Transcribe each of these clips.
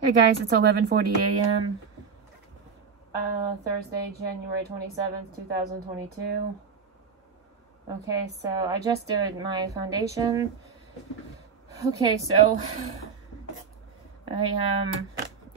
Hey guys, it's 11:40 a.m. Thursday, January 27th, 2022. Okay, so I just did my foundation. Okay, so I'm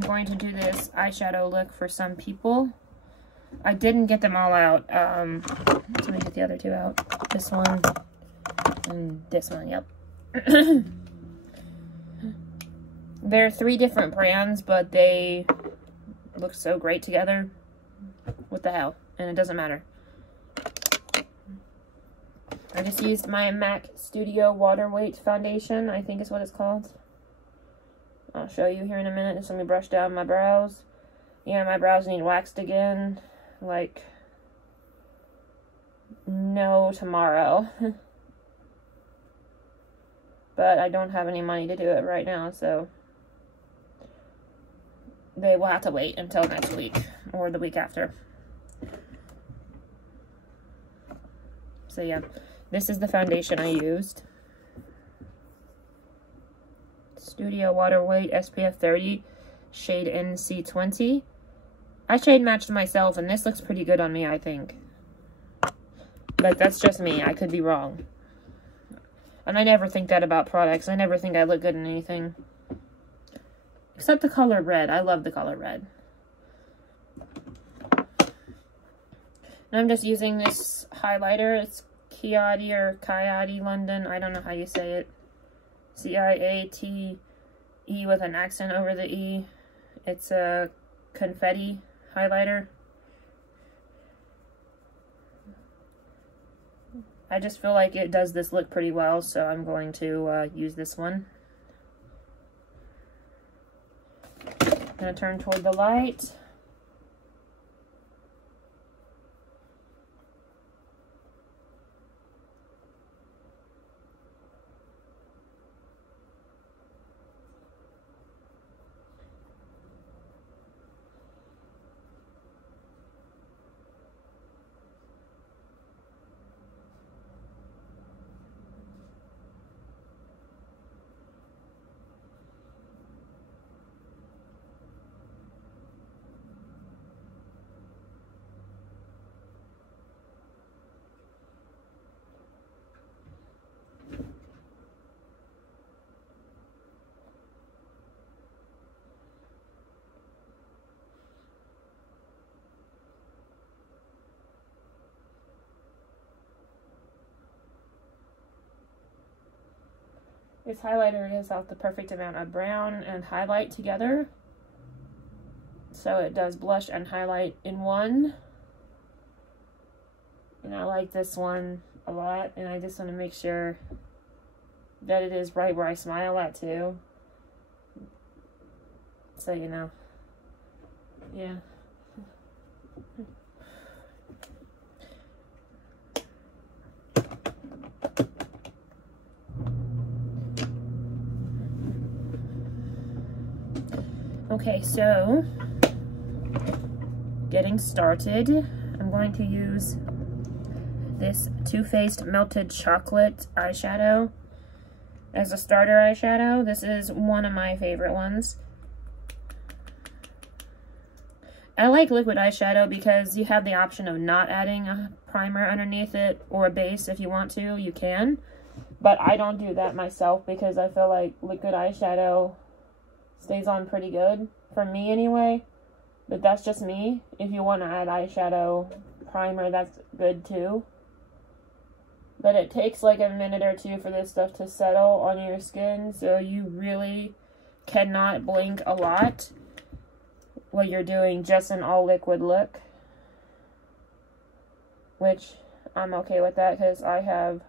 going to do this eyeshadow look for some people. I didn't get them all out. Let me get the other two out. This one and this one, yep. They're three different brands, but they look so great together. What the hell? And it doesn't matter. I just used my MAC Studio Water Weight Foundation, I think is what it's called. I'll show you here in a minute. Just let me brush down my brows. Yeah, my brows need waxed again. Like, no tomorrow. But I don't have any money to do it right now, so they will have to wait until next week or the week after. So yeah, this is the foundation I used. Studio Water Weight SPF 30, shade NC20. I shade matched myself, and this looks pretty good on me, I think. But that's just me. I could be wrong. And I never think that about products. I never think I look good in anything. Except the color red. I love the color red. And I'm just using this highlighter. It's Ciati or Ciati London. I don't know how you say it. C-I-A-T-E with an accent over the E. It's a confetti highlighter. I just feel like it does this look pretty well, so I'm going to use this one. I'm going to turn toward the light. This highlighter gives out the perfect amount of brown and highlight together. So it does blush and highlight in one. And I like this one a lot, and I just want to make sure that it is right where I smile at too. So, you know, yeah. Okay, so getting started, I'm going to use this Too Faced Melted Chocolate eyeshadow as a starter eyeshadow. This is one of my favorite ones. I like liquid eyeshadow because you have the option of not adding a primer underneath it or a base. If you want to, you can. But I don't do that myself because I feel like liquid eyeshadow stays on pretty good, for me anyway, but that's just me. If you want to add eyeshadow primer, that's good too. But it takes like a minute or two for this stuff to settle on your skin, so you really cannot blink a lot while you're doing just an all liquid look. Which, I'm okay with that because I have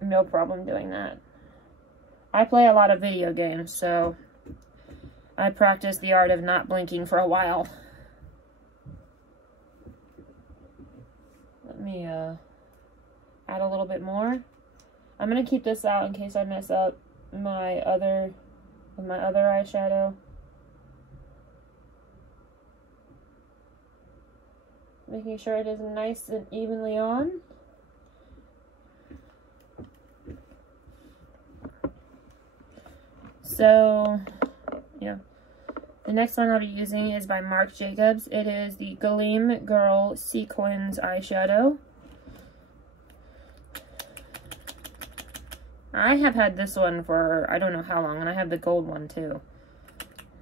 no problem doing that. I play a lot of video games, so I practiced the art of not blinking for a while. Let me add a little bit more. I'm gonna keep this out in case I mess up my other eyeshadow. Making sure it is nice and evenly on. so, yeah. The next one I'll be using is by Marc Jacobs. It is the Gleam Girl Sequins eyeshadow. I have had this one for I don't know how long, and I have the gold one too.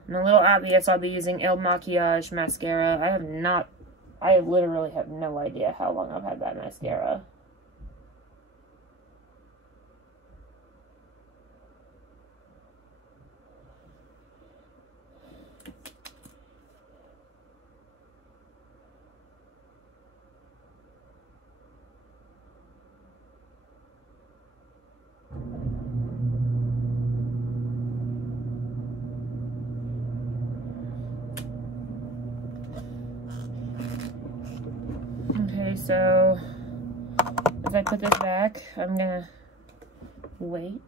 And a little obvious, I'll be using Il Maquillage mascara. I literally have no idea how long I've had that mascara. Okay, so as I put this back, I'm gonna wait.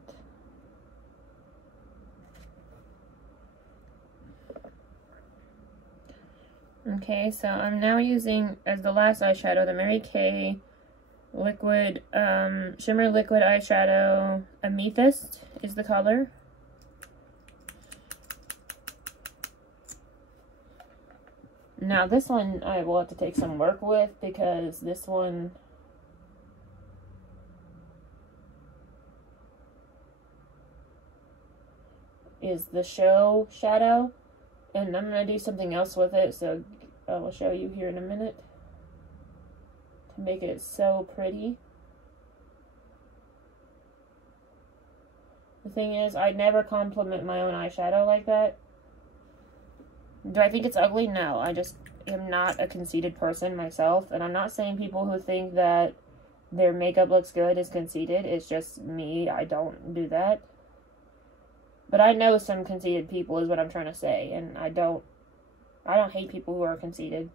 Okay, so I'm now using, as the last eyeshadow, the Mary Kay liquid, shimmer liquid eyeshadow. Amethyst is the color. Now this one I will have to take some work with, because this one is the show shadow, and I'm going to do something else with it, so I will show you here in a minute to make it so pretty. The thing is, I never compliment my own eyeshadow like that. Do I think it's ugly? No, I just am not a conceited person myself, and I'm not saying people who think that their makeup looks good is conceited. It's just me, I don't do that. But I know some conceited people is what I'm trying to say, and I don't hate people who are conceited.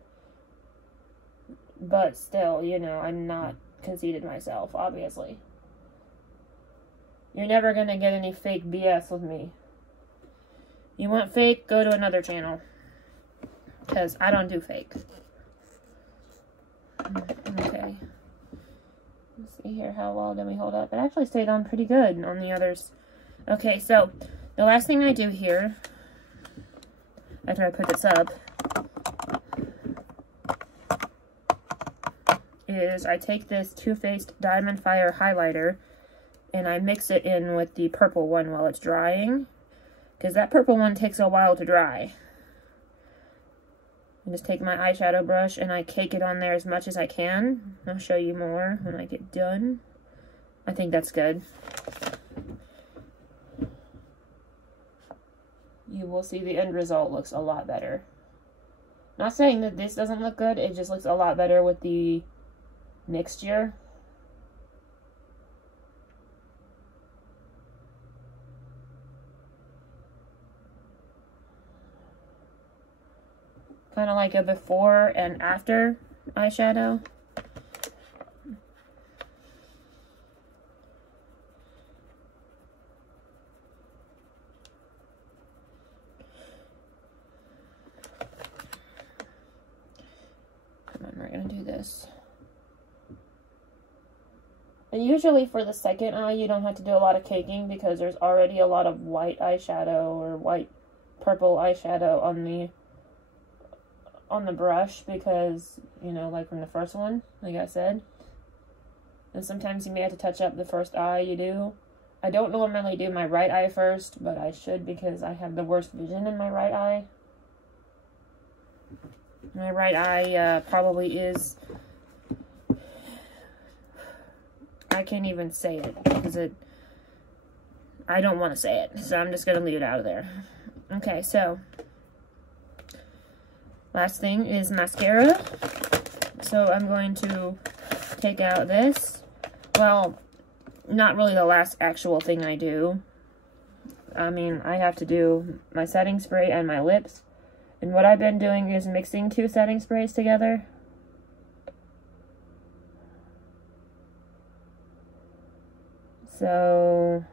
But still, you know, I'm not conceited myself, obviously. You're never gonna get any fake BS with me. You want fake? Go to another channel. Because I don't do fake. Okay. Let's see here, how well did we hold up? It actually stayed on pretty good on the others. Okay, so the last thing I do here, after I put this up, is I take this Too Faced Diamond Fire highlighter and I mix it in with the purple one while it's drying, because that purple one takes a while to dry. I just take my eyeshadow brush and I cake it on there as much as I can. I'll show you more when I get done. I think that's good. You will see the end result looks a lot better. Not saying that this doesn't look good, it just looks a lot better with the mixture. Kind of like a before and after eyeshadow. Come on, we're gonna do this. And usually for the second eye, you don't have to do a lot of caking because there's already a lot of white eyeshadow or white purple eyeshadow on the brush, because, you know, like from the first one, like I said. And sometimes you may have to touch up the first eye you do. I don't normally do my right eye first, but I should because I have the worst vision in my right eye. My right eye probably is... I can't even say it because I don't want to say it, so I'm just going to leave it out of there. Okay, so... last thing is mascara. So I'm going to take out this. Well, not really the last actual thing I do. I mean, I have to do my setting spray and my lips. And what I've been doing is mixing 2 setting sprays together. So,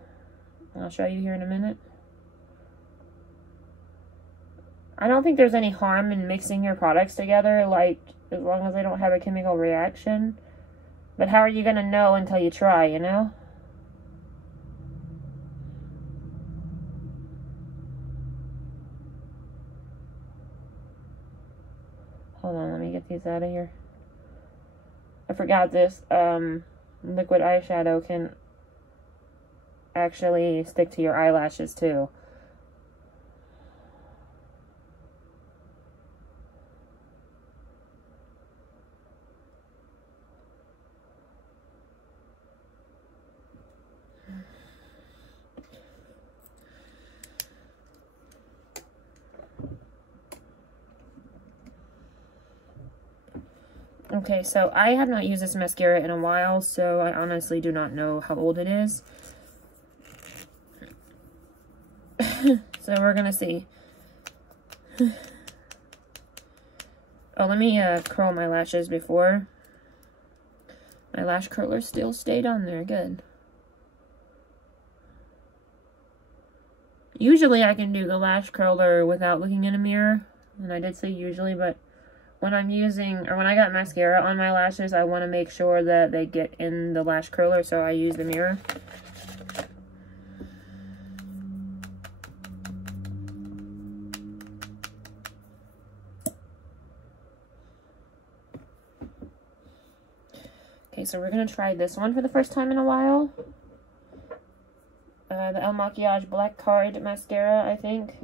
I'll show you here in a minute. I don't think there's any harm in mixing your products together, like, as long as they don't have a chemical reaction. But how are you going to know until you try, you know? Hold on, let me get these out of here. I forgot this. Liquid eyeshadow can actually stick to your eyelashes too. Okay, so I have not used this mascara in a while, so I honestly do not know how old it is. So we're gonna see. Oh, let me curl my lashes before. My lash curler still stayed on there, good. Usually I can do the lash curler without looking in a mirror, and I did say usually, but when I'm using, or when I got mascara on my lashes, I want to make sure that they get in the lash curler, so I use the mirror. Okay, so we're going to try this one for the first time in a while. The El Maquillage Black Card Mascara, I think.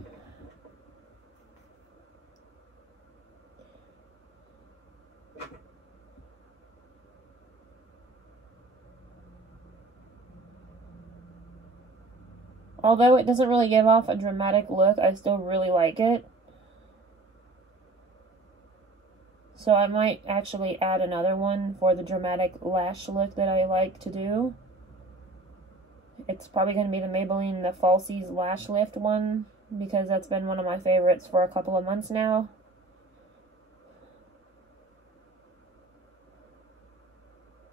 Although it doesn't really give off a dramatic look, I still really like it. So I might actually add another one for the dramatic lash look that I like to do. It's probably going to be the Maybelline The Falsies Lash Lift one, because that's been one of my favorites for a couple of months now.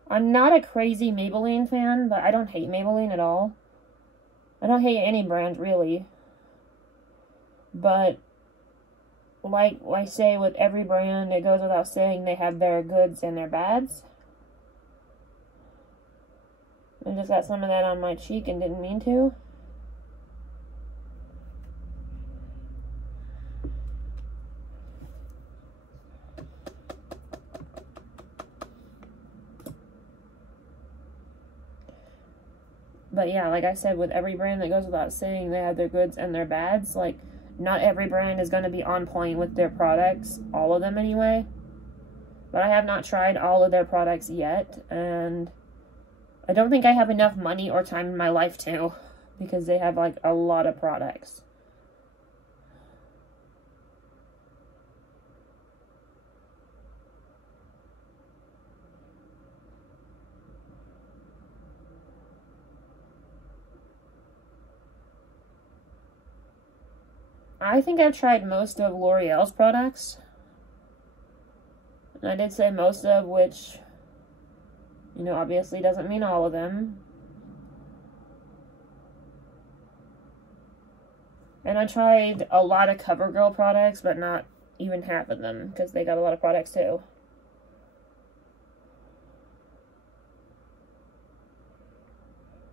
I'm not a crazy Maybelline fan, but I don't hate Maybelline at all. I don't hate any brand, really. But, like I say with every brand, it goes without saying they have their goods and their bads. I just got some of that on my cheek and didn't mean to. But yeah, like I said, with every brand, that goes without saying they have their goods and their bads. Like, not every brand is going to be on point with their products. All of them, anyway. But I have not tried all of their products yet. And I don't think I have enough money or time in my life to. Because they have, like, a lot of products. I think I've tried most of L'Oreal's products. And I did say most of, which, you know, obviously doesn't mean all of them. And I tried a lot of CoverGirl products, but not even half of them, because they got a lot of products too.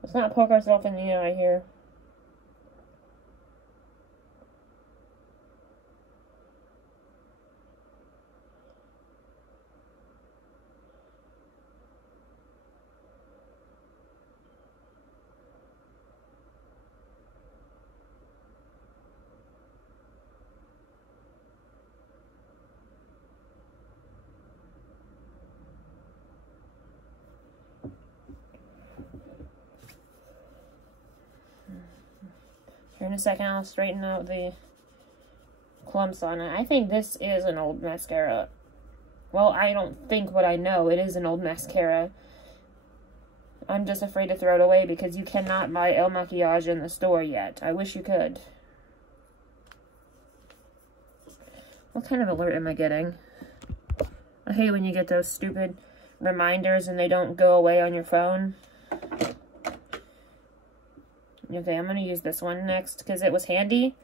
Let's not poke ourselves in the eye here. Here in a second, I'll straighten out the clumps on it. I think this is an old mascara. Well, I don't think what I know. It is an old mascara. I'm just afraid to throw it away because you cannot buy El Maquillage in the store yet. I wish you could. What kind of alert am I getting? I hate when you get those stupid reminders and they don't go away on your phone. Okay, I'm going to use this one next because it was handy.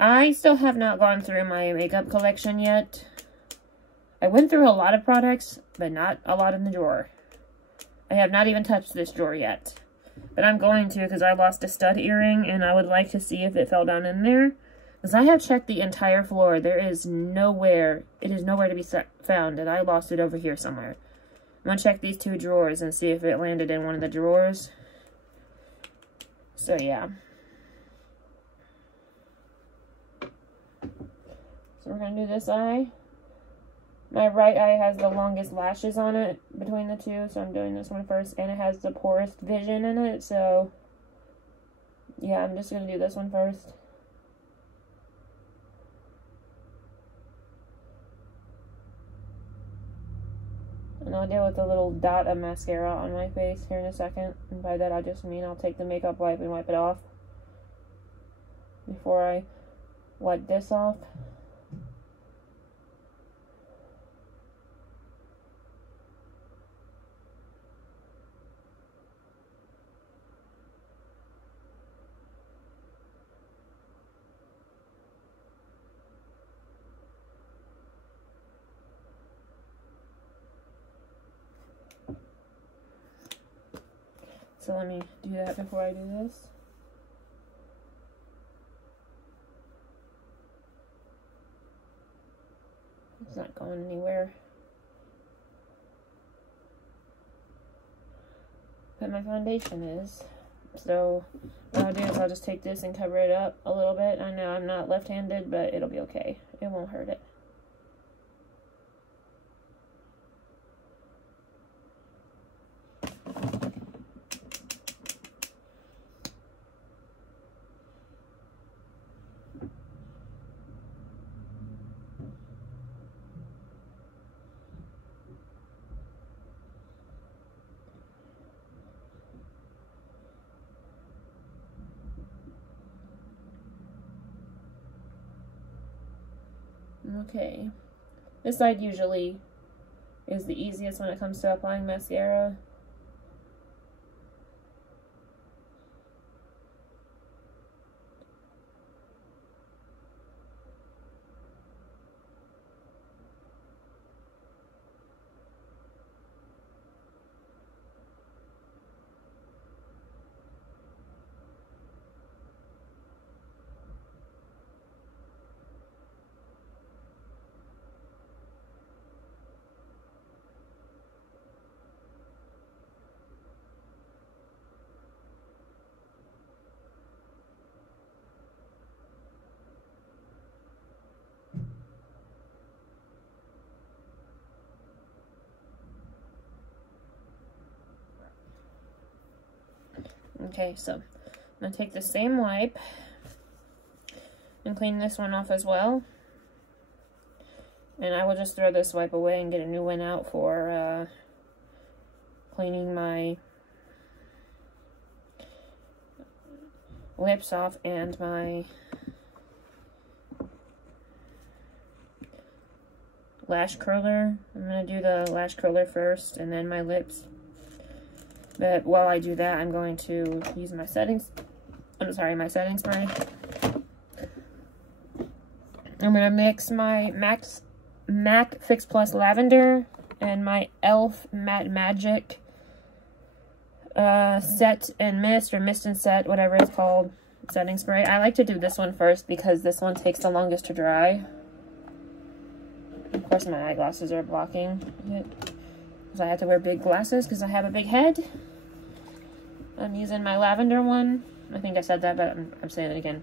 I still have not gone through my makeup collection yet. I went through a lot of products, but not a lot in the drawer. I have not even touched this drawer yet. But I'm going to because I lost a stud earring and I would like to see if it fell down in there. Because I have checked the entire floor. There is nowhere, it is nowhere to be found, and I lost it over here somewhere. I'm going to check these 2 drawers and see if it landed in one of the drawers. So, yeah. So, we're going to do this eye. My right eye has the longest lashes on it between the 2, so I'm doing this one first. And it has the poorest vision in it, so... yeah, I'm just going to do this one first. And I'll deal with the little dot of mascara on my face here in a second. And by that I just mean I'll take the makeup wipe and wipe it off before I wipe this off. So let me do that before I do this. It's not going anywhere. But my foundation is. So what I'll do is I'll just take this and cover it up a little bit. I know I'm not left-handed, but it'll be okay. It won't hurt it. Okay, this side usually is the easiest when it comes to applying mascara. Okay, so I'm going to take the same wipe and clean this one off as well. And I will just throw this wipe away and get a new one out for cleaning my lips off and my lash curler. I'm going to do the lash curler first and then my lips. But while I do that, I'm going to use my setting spray. I'm going to mix my MAC Fix Plus Lavender and my e.l.f. Matte Magic Set and Mist, or Mist and Set, whatever it's called, setting spray. I like to do this one first because this one takes the longest to dry. Of course, my eyeglasses are blocking it. So I have to wear big glasses because I have a big head. I'm using my lavender one. I think I said that, but I'm saying it again.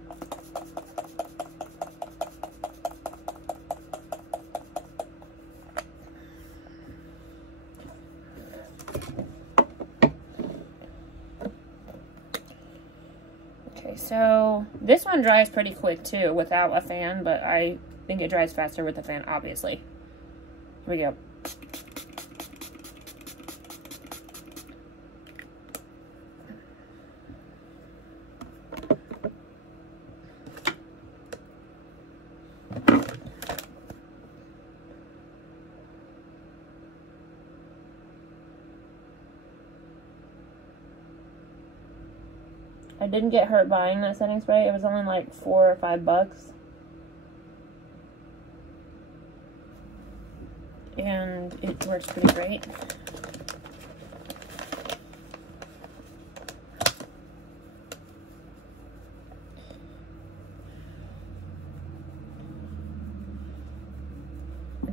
Okay, so this one dries pretty quick too without a fan, but I think it dries faster with the fan, obviously. Here we go. I didn't get hurt buying that setting spray. It was only like $4 or $5. And it works pretty great.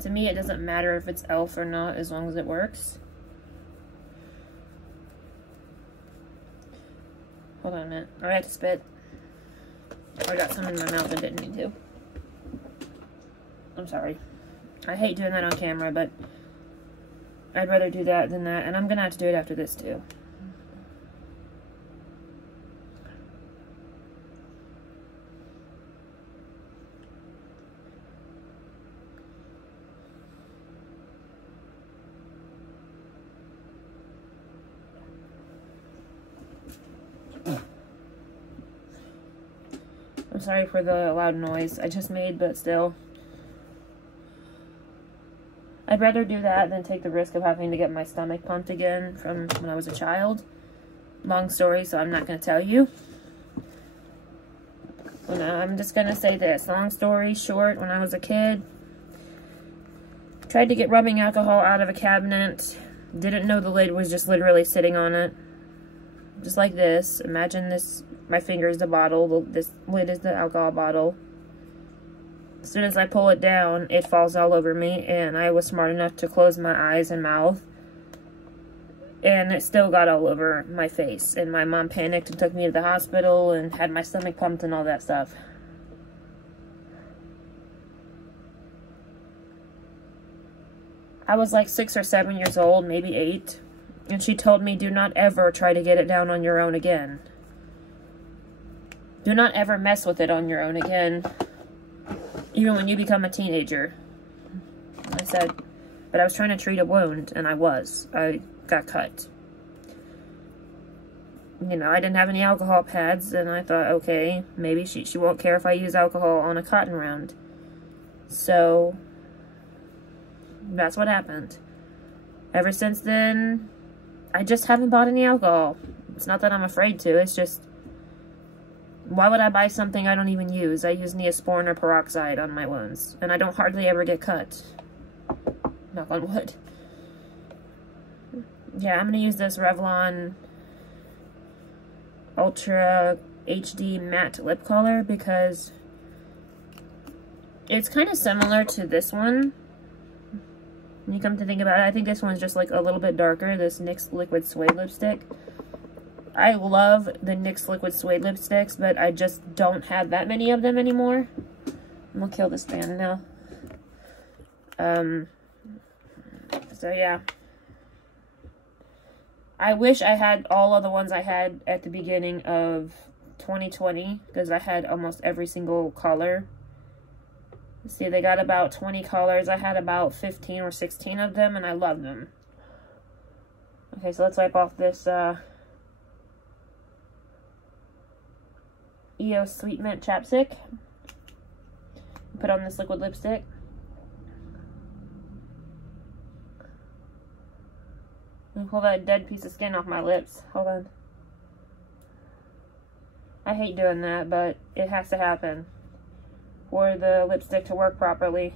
to me, it doesn't matter if it's e.l.f. or not, as long as it works. Hold on a minute. I had to spit. I got some in my mouth and didn't need to. I'm sorry. I hate doing that on camera, but I'd rather do that than that, and I'm gonna have to do it after this too. I'm sorry for the loud noise I just made, but still. I'd rather do that than take the risk of having to get my stomach pumped again from when I was a child. Long story, so I'm not going to tell you. Well, no, I'm just going to say this. Long story short, when I was a kid, tried to get rubbing alcohol out of a cabinet. Didn't know the lid was just literally sitting on it. Just like this. Imagine this, my finger is the bottle, this lid is the alcohol bottle. As soon as I pull it down, it falls all over me, and I was smart enough to close my eyes and mouth. And it still got all over my face, and my mom panicked and took me to the hospital and had my stomach pumped and all that stuff. I was like 6 or 7 years old, maybe 8, and she told me, do not ever try to get it down on your own again. Do not ever mess with it on your own again, even when you become a teenager. I said, but I was trying to treat a wound, and I got cut. You know, I didn't have any alcohol pads, and I thought, okay, maybe she won't care if I use alcohol on a cotton round. So, that's what happened. Ever since then, I just haven't bought any alcohol. It's not that I'm afraid to, it's just, why would I buy something I don't even use? I use Neosporin or peroxide on my wounds, and I don't hardly ever get cut. Knock on wood. Yeah, I'm going to use this Revlon Ultra HD Matte Lip Color because it's kind of similar to this one. When you come to think about it, I think this one's just like a little bit darker, this NYX Liquid Suede lipstick. I love the NYX Liquid Suede lipsticks, but I just don't have that many of them anymore. I'm gonna kill this fan now. So yeah. I wish I had all of the ones I had at the beginning of 2020, because I had almost every single color. See, they got about 20 colors. I had about 15 or 16 of them, and I love them. Okay, so let's wipe off this EOS Sweet Mint chapstick. Put on this liquid lipstick. And pull that dead piece of skin off my lips. Hold on. I hate doing that, but it has to happen for the lipstick to work properly.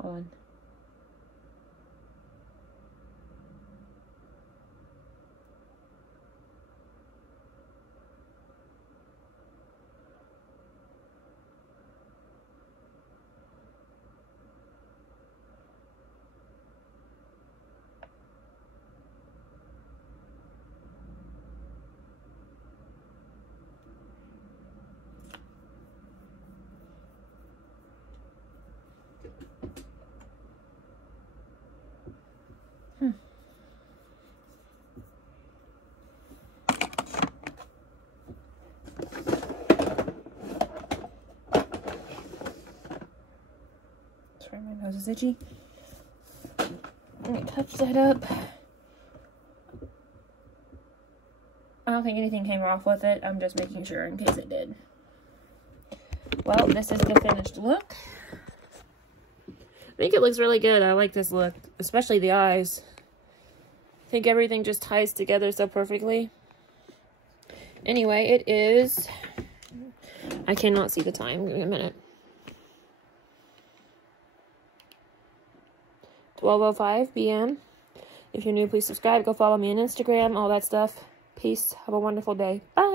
Hold on. Sorry, my nose is itchy. Let me touch that up. I don't think anything came off with it. I'm just making sure in case it did. Well, this is the finished look. think it looks really good. I like this look, especially the eyes. I think everything just ties together so perfectly. Anyway, it is... I cannot see the time. Give me a minute. 12:05 p.m. If you're new, please subscribe. Go follow me on Instagram. All that stuff. Peace. Have a wonderful day. Bye.